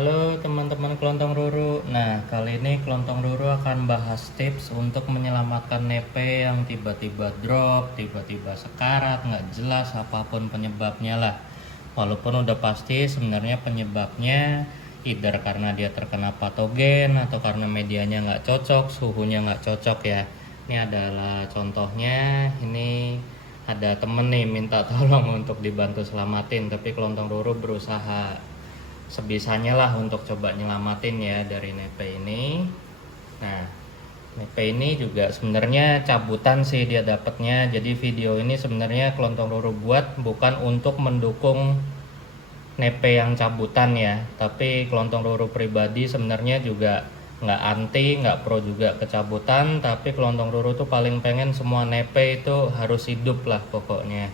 Halo teman-teman Kelontong Ruru. Nah, kali ini Kelontong Ruru akan bahas tips untuk menyelamatkan nepe yang tiba-tiba drop, tiba-tiba sekarat, nggak jelas apapun penyebabnya lah. Walaupun udah pasti sebenarnya penyebabnya either karena dia terkena patogen atau karena medianya nggak cocok, suhunya nggak cocok ya. Ini adalah contohnya. Ini ada temen nih minta tolong untuk dibantu selamatin, tapi Kelontong Ruru berusaha sebisanya lah untuk coba nyelamatin ya dari nepe ini. Nah, nepe ini juga sebenarnya cabutan sih dia dapatnya. Jadi video ini sebenarnya Kelontong Ruru buat bukan untuk mendukung nepe yang cabutan ya, tapi Kelontong Ruru pribadi sebenarnya juga nggak anti, nggak pro juga kecabutan, tapi Kelontong Ruru tuh paling pengen semua nepe itu harus hidup lah pokoknya.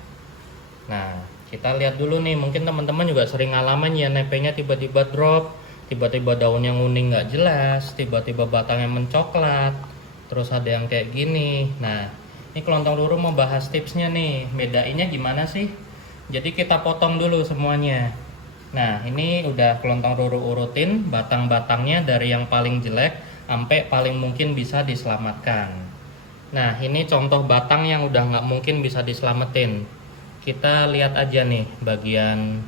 Nah, kita lihat dulu nih, mungkin teman-teman juga sering ngalamin ya nepenya tiba-tiba drop, tiba-tiba daunnya nguning nggak jelas, tiba-tiba batangnya mencoklat, terus ada yang kayak gini. Nah, ini Kelontong Ruru mau bahas tipsnya nih, bedainnya gimana sih? Jadi kita potong dulu semuanya. Nah, ini udah Kelontong Ruru urutin batang-batangnya dari yang paling jelek sampai paling mungkin bisa diselamatkan. Nah, ini contoh batang yang udah nggak mungkin bisa diselamatin. Kita lihat aja nih bagian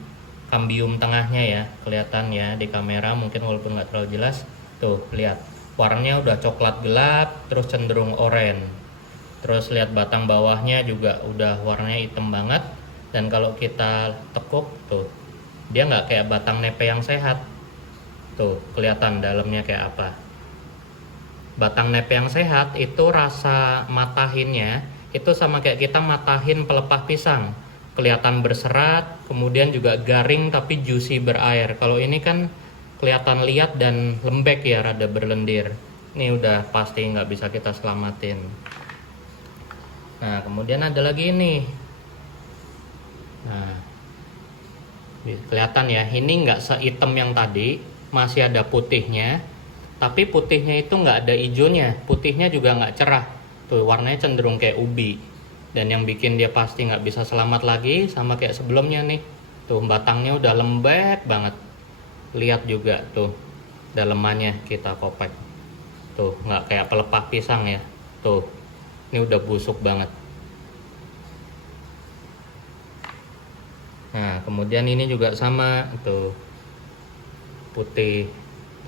kambium tengahnya ya, kelihatan ya di kamera mungkin walaupun nggak terlalu jelas. Tuh, lihat warnanya udah coklat gelap, terus cenderung oranye. Terus lihat batang bawahnya juga udah warnanya hitam banget. Dan kalau kita tekuk tuh, dia nggak kayak batang nepe yang sehat. Tuh, kelihatan dalamnya kayak apa. Batang nepe yang sehat itu rasa matahinnya itu sama kayak kita matahin pelepah pisang, kelihatan berserat, kemudian juga garing tapi juicy berair. Kalau ini kan kelihatan liat dan lembek ya, rada berlendir. Ini udah pasti nggak bisa kita selamatin. Nah, kemudian ada lagi nih. Nah, kelihatan ya, ini nggak sehitam yang tadi, masih ada putihnya. Tapi putihnya itu nggak ada hijaunya, putihnya juga nggak cerah. Tuh, warnanya cenderung kayak ubi. Dan yang bikin dia pasti nggak bisa selamat lagi sama kayak sebelumnya nih. Tuh, batangnya udah lembek banget. Lihat juga tuh, dalemannya kita kopek. Tuh, nggak kayak pelepah pisang ya. Tuh, ini udah busuk banget. Nah, kemudian ini juga sama, tuh, putih.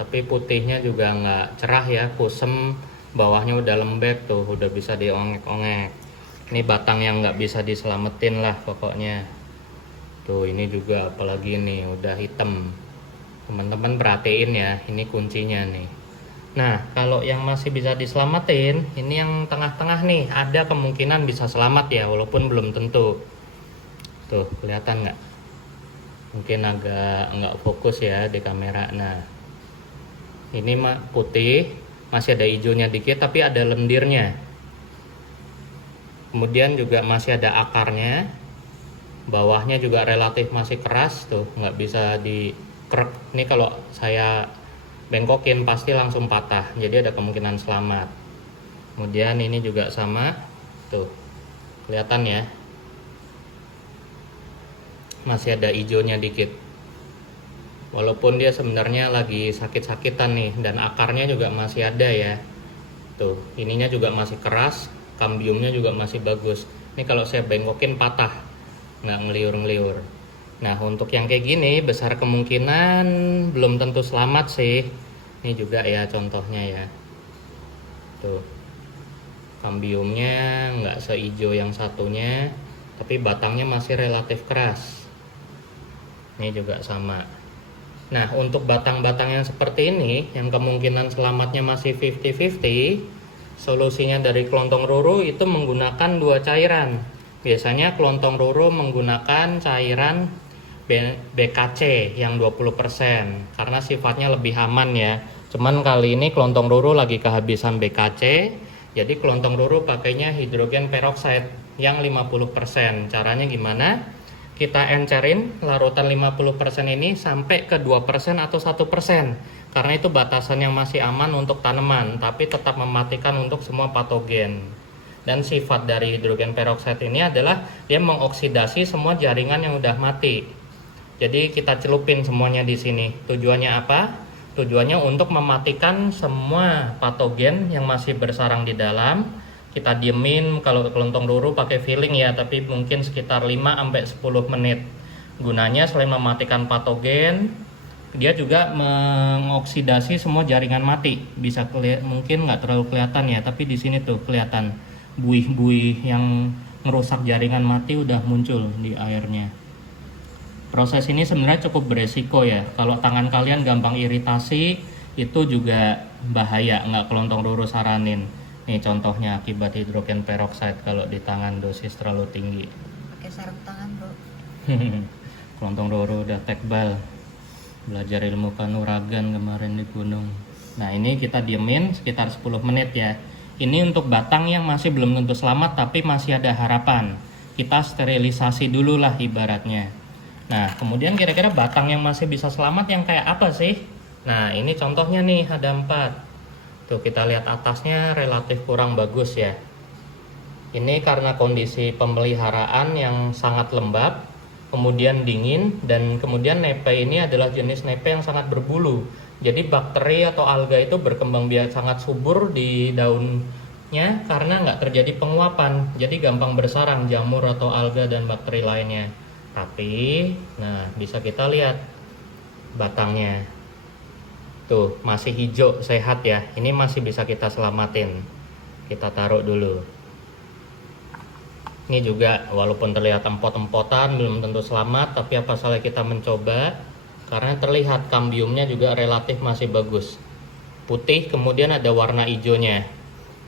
Tapi putihnya juga nggak cerah ya, kusem, bawahnya udah lembek tuh, udah bisa diongek-ongek. Ini batang yang nggak bisa diselamatin lah pokoknya. Tuh, ini juga apalagi nih udah hitam. Teman-teman perhatiin ya, ini kuncinya nih. Nah, kalau yang masih bisa diselamatin, ini yang tengah-tengah nih, ada kemungkinan bisa selamat ya, walaupun belum tentu. Tuh, kelihatan nggak? Mungkin agak nggak fokus ya di kamera. Nah, ini putih, masih ada hijaunya dikit tapi ada lendirnya. Kemudian juga masih ada akarnya. Bawahnya juga relatif masih keras tuh, nggak bisa dikerek. Ini kalau saya bengkokin pasti langsung patah. Jadi ada kemungkinan selamat. Kemudian ini juga sama. Tuh, kelihatan ya. Masih ada hijaunya dikit. Walaupun dia sebenarnya lagi sakit-sakitan nih, dan akarnya juga masih ada ya. Tuh, ininya juga masih keras, kambiumnya juga masih bagus. Ini kalau saya bengkokin patah, nggak ngeliur-ngeliur. Nah, untuk yang kayak gini besar kemungkinan belum tentu selamat sih. Ini juga ya contohnya ya. Tuh, kambiumnya nggak sehijau yang satunya, tapi batangnya masih relatif keras. Ini juga sama. Nah, untuk batang-batang yang seperti ini, yang kemungkinan selamatnya masih 50-50, solusinya dari Kelontong Ruru itu menggunakan dua cairan. Biasanya Kelontong Ruru menggunakan cairan BKC yang 20%, karena sifatnya lebih aman ya. Cuman kali ini Kelontong Ruru lagi kehabisan BKC, jadi Kelontong Ruru pakainya hidrogen peroksida yang 50%. Caranya gimana? Kita encerin larutan 50% ini sampai ke 2% atau 1%, karena itu batasan yang masih aman untuk tanaman tapi tetap mematikan untuk semua patogen. Dan sifat dari hidrogen peroksida ini adalah dia mengoksidasi semua jaringan yang udah mati. Jadi kita celupin semuanya di sini. Tujuannya apa? Tujuannya untuk mematikan semua patogen yang masih bersarang di dalam. Kita diemin kalau kelontong ruru pakai filling ya, tapi mungkin sekitar 5-10 menit. Gunanya selain mematikan patogen, dia juga mengoksidasi semua jaringan mati. Bisa mungkin nggak terlalu kelihatan ya, tapi di sini tuh kelihatan buih-buih yang ngerusak jaringan mati udah muncul di airnya. Proses ini sebenarnya cukup beresiko ya. Kalau tangan kalian gampang iritasi, itu juga bahaya, nggak kelontong ruru saranin. Nih contohnya akibat hidrogen peroksida kalau di tangan dosis terlalu tinggi. Pakai sarung tangan, bro. Kelontong ruru udah tekbal. Belajar ilmu kanuragan kemarin di gunung. Nah ini kita diemin sekitar 10 menit ya. Ini untuk batang yang masih belum tentu selamat tapi masih ada harapan. Kita sterilisasi dulu lah ibaratnya. Nah, kemudian kira-kira batang yang masih bisa selamat yang kayak apa sih? Nah, ini contohnya nih, ada 4. Tuh, kita lihat atasnya relatif kurang bagus ya. Ini karena kondisi pemeliharaan yang sangat lembab, kemudian dingin, dan kemudian nepe ini adalah jenis nepe yang sangat berbulu. Jadi bakteri atau alga itu berkembang biak sangat subur di daunnya karena nggak terjadi penguapan. Jadi gampang bersarang jamur atau alga dan bakteri lainnya. Tapi, nah bisa kita lihat batangnya. Tuh, masih hijau, sehat ya. Ini masih bisa kita selamatin. Kita taruh dulu. Ini juga walaupun terlihat empot-empotan, belum tentu selamat, tapi apa salah kita mencoba. Karena terlihat kambiumnya juga relatif masih bagus. Putih, kemudian ada warna hijaunya.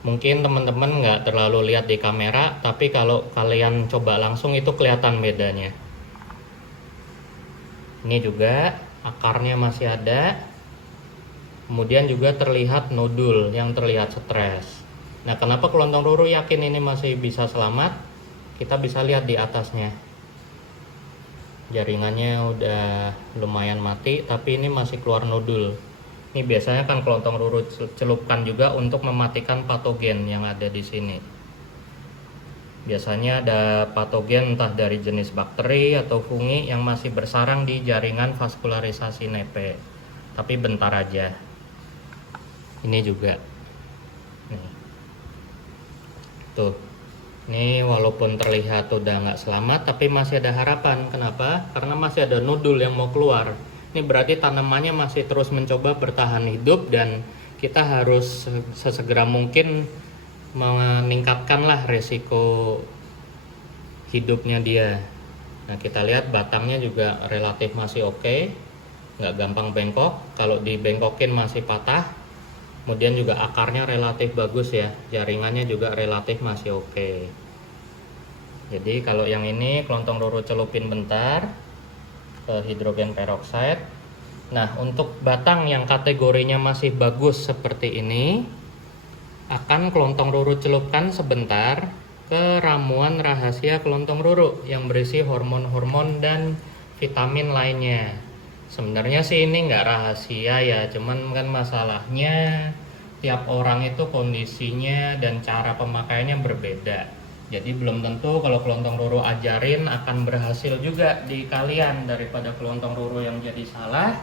Mungkin teman-teman nggak terlalu lihat di kamera, tapi kalau kalian coba langsung itu kelihatan bedanya. Ini juga akarnya masih ada. Kemudian juga terlihat nodul yang terlihat stres. Nah, kenapa kelontong ruru yakin ini masih bisa selamat? Kita bisa lihat di atasnya. Jaringannya udah lumayan mati, tapi ini masih keluar nodul. Ini biasanya kan kelontong ruru celupkan juga untuk mematikan patogen yang ada di sini. Biasanya ada patogen entah dari jenis bakteri atau fungi yang masih bersarang di jaringan vaskularisasi nepe. Tapi bentar aja. Ini juga. Nih. Tuh. Ini walaupun terlihat udah nggak selamat, tapi masih ada harapan. Kenapa? Karena masih ada nodul yang mau keluar. Ini berarti tanamannya masih terus mencoba bertahan hidup dan kita harus sesegera mungkin meningkatkanlah resiko hidupnya dia. Nah, kita lihat batangnya juga relatif masih oke, nggak gampang bengkok. Kalau dibengkokin masih patah. Kemudian juga akarnya relatif bagus ya, jaringannya juga relatif masih oke. Jadi kalau yang ini kelontong ruru celupin bentar ke hidrogen peroksida. Nah, untuk batang yang kategorinya masih bagus seperti ini, akan kelontong ruru celupkan sebentar ke ramuan rahasia kelontong ruru yang berisi hormon-hormon dan vitamin lainnya. Sebenarnya sih ini nggak rahasia ya, cuman kan masalahnya tiap orang itu kondisinya dan cara pemakaiannya berbeda. Jadi belum tentu kalau kelontong ruru ajarin akan berhasil juga di kalian, daripada kelontong ruru yang jadi salah.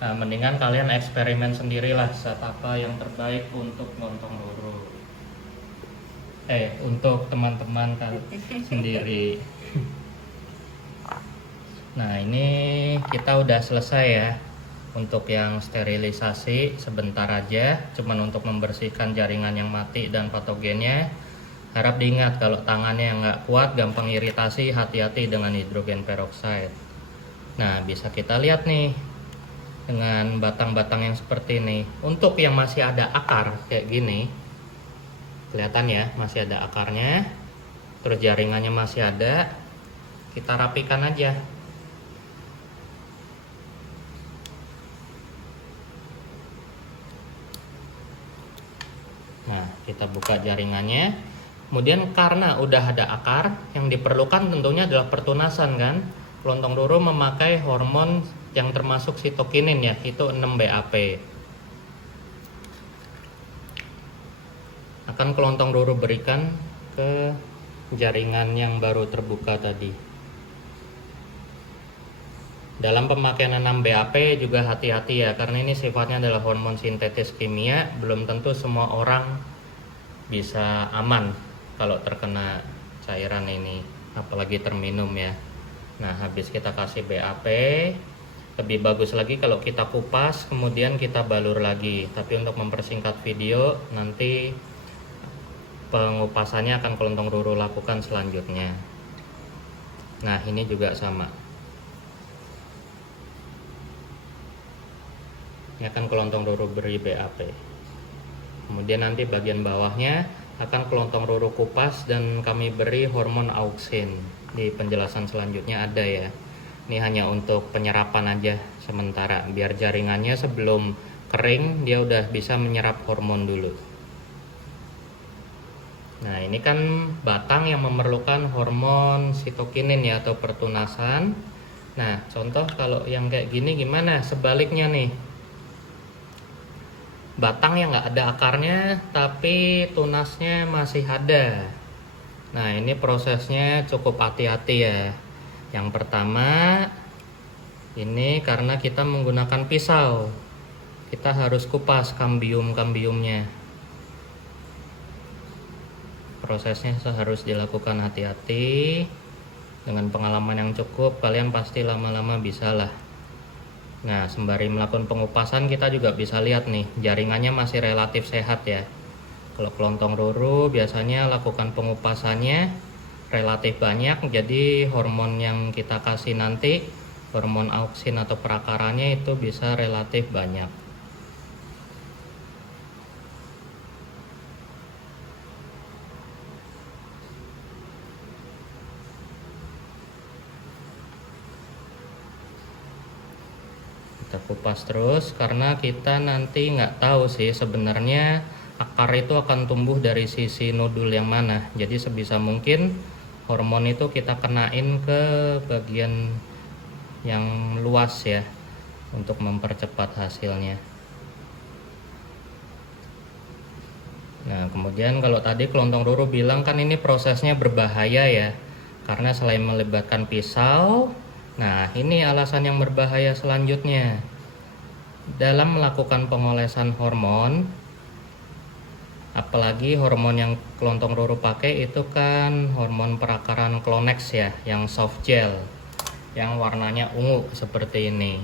Nah, mendingan kalian eksperimen sendirilah saat apa yang terbaik untuk kelontong ruru. Untuk teman-teman kan sendiri. Nah, ini kita udah selesai ya untuk yang sterilisasi sebentar aja, cuman untuk membersihkan jaringan yang mati dan patogennya. Harap diingat kalau tangannya yang nggak kuat, gampang iritasi, hati-hati dengan hidrogen peroksida. Nah, bisa kita lihat nih dengan batang-batang yang seperti ini. Untuk yang masih ada akar kayak gini, kelihatan ya masih ada akarnya, terus jaringannya masih ada, kita rapikan aja. Nah, kita buka jaringannya. Kemudian karena udah ada akar, yang diperlukan tentunya adalah pertunasan kan. Kelontong ruru memakai hormon yang termasuk sitokinin ya, itu 6-BAP. Akan kelontong ruru berikan ke jaringan yang baru terbuka tadi. Dalam pemakaian 6-BAP juga hati-hati ya, karena ini sifatnya adalah hormon sintetis kimia, belum tentu semua orang bisa aman kalau terkena cairan ini, apalagi terminum ya. Nah, habis kita kasih BAP, lebih bagus lagi kalau kita kupas kemudian kita balur lagi. Tapi untuk mempersingkat video, nanti pengupasannya akan Kelontong Roro lakukan selanjutnya. Nah, ini juga sama. Ini akan Kelontong Roro beri BAP. Kemudian nanti bagian bawahnya akan Kelontong Roro kupas dan kami beri hormon auksin. Di penjelasan selanjutnya ada ya. Ini hanya untuk penyerapan aja sementara, biar jaringannya sebelum kering dia udah bisa menyerap hormon dulu. Nah, ini kan batang yang memerlukan hormon sitokinin ya, atau pertunasan. Nah, contoh kalau yang kayak gini gimana? Sebaliknya nih, batang yang nggak ada akarnya tapi tunasnya masih ada. Nah, ini prosesnya cukup hati-hati ya. Yang pertama, ini karena kita menggunakan pisau, kita harus kupas kambium-kambiumnya. Prosesnya harus dilakukan hati-hati. Dengan pengalaman yang cukup, kalian pasti lama-lama bisa lah. Nah, sembari melakukan pengupasan, kita juga bisa lihat nih, jaringannya masih relatif sehat ya. Kalau Kelontong Roro biasanya lakukan pengupasannya relatif banyak, jadi hormon yang kita kasih nanti, hormon auksin atau perakarannya itu bisa relatif banyak. Kita kupas terus karena kita nanti nggak tahu sih sebenarnya akar itu akan tumbuh dari sisi nodul yang mana. Jadi sebisa mungkin hormon itu kita kenain ke bagian yang luas ya, untuk mempercepat hasilnya. Nah, kemudian kalau tadi Kelontong Roro bilang kan ini prosesnya berbahaya ya, karena selain melibatkan pisau, nah ini alasan yang berbahaya selanjutnya. Dalam melakukan pengolesan hormon, apalagi hormon yang Kelontong Roro pakai itu kan hormon perakaran Clonex ya, yang soft gel, yang warnanya ungu seperti ini.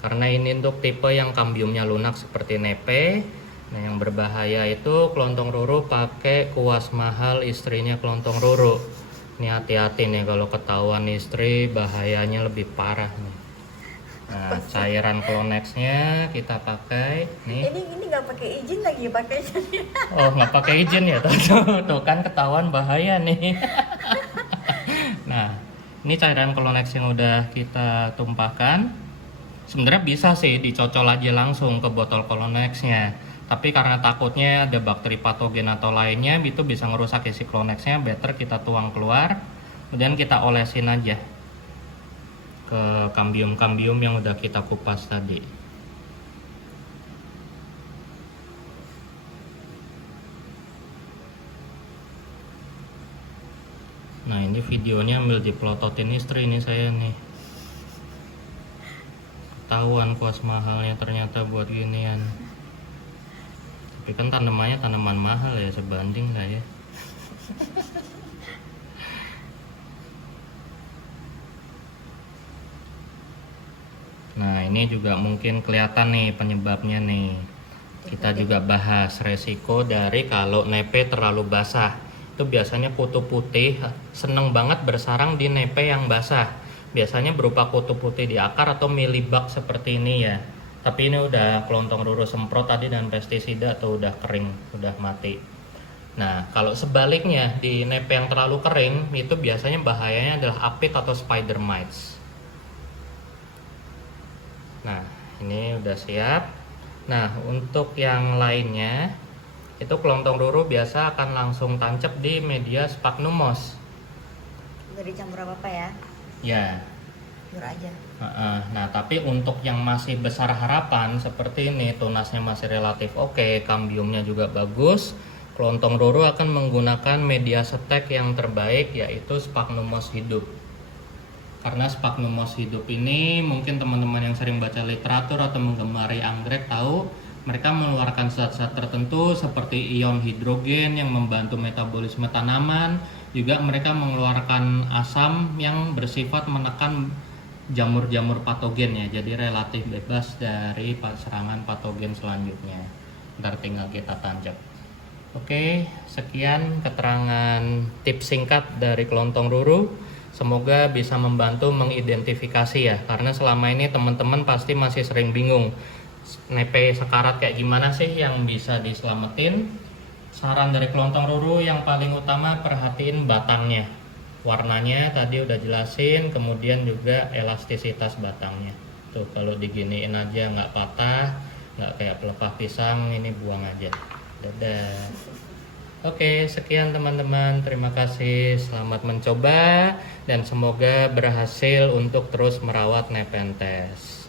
Karena ini untuk tipe yang kambiumnya lunak seperti nepe. Nah, yang berbahaya itu Kelontong Roro pakai kuas mahal istrinya Kelontong Roro. Ini hati-hati nih, kalau ketahuan istri bahayanya lebih parah nih. Nah, cairan Clonexnya kita pakai nih. Ini nggak pakai izin lagi pakainya. Oh, nggak pakai izin ya, tuh kan ketahuan bahaya nih. Nah, ini cairan Clonex yang udah kita tumpahkan. Sebenarnya bisa sih dicocol aja langsung ke botol Clonexnya, tapi karena takutnya ada bakteri patogen atau lainnya itu bisa ngerusak isi Clonexnya, better kita tuang keluar, kemudian kita olesin aja ke kambium-kambium yang udah kita kupas tadi. Nah, ini videonya ambil dipelototin istri ini saya nih. Ketahuan kuas mahalnya ternyata buat ginian. Tapi kan tanamannya tanaman mahal ya, sebanding lah ya. Nah, ini juga mungkin kelihatan nih penyebabnya nih. Kita juga bahas resiko dari kalau nepe terlalu basah. Itu biasanya kutu putih seneng banget bersarang di nepe yang basah. Biasanya berupa kutu putih di akar atau milibak seperti ini ya. Tapi ini udah Kelontong Roro semprot tadi dan pestisida atau udah kering, udah mati. Nah, kalau sebaliknya di nepe yang terlalu kering, itu biasanya bahayanya adalah apit atau spider mites. Nah, ini udah siap. Nah, untuk yang lainnya itu Kelontong Roro biasa akan langsung tancap di media sphagnum moss. Nggak dicampur apa-apa ya? Ya. Pure aja. Nah, tapi untuk yang masih besar harapan seperti ini, tunasnya masih relatif oke, kambiumnya juga bagus, Kelontong Roro akan menggunakan media setek yang terbaik, yaitu sphagnum moss hidup. Karena sphagnum moss hidup ini mungkin teman-teman yang sering baca literatur atau menggemari anggrek tahu mereka mengeluarkan zat-zat tertentu seperti ion hidrogen yang membantu metabolisme tanaman. Juga mereka mengeluarkan asam yang bersifat menekan jamur-jamur patogen ya. Jadi relatif bebas dari serangan patogen selanjutnya. Ntar tinggal kita tancap. Oke, sekian keterangan tips singkat dari kelontong ruru. Semoga bisa membantu mengidentifikasi ya, karena selama ini teman-teman pasti masih sering bingung nepe sekarat kayak gimana sih yang bisa diselamatin. Saran dari kelontong ruru yang paling utama perhatiin batangnya, warnanya tadi udah jelasin, kemudian juga elastisitas batangnya. Tuh kalau diginiin aja nggak patah, nggak kayak pelepah pisang, ini buang aja. Dadah. Oke, sekian teman-teman. Terima kasih. Selamat mencoba dan semoga berhasil untuk terus merawat Nepenthes.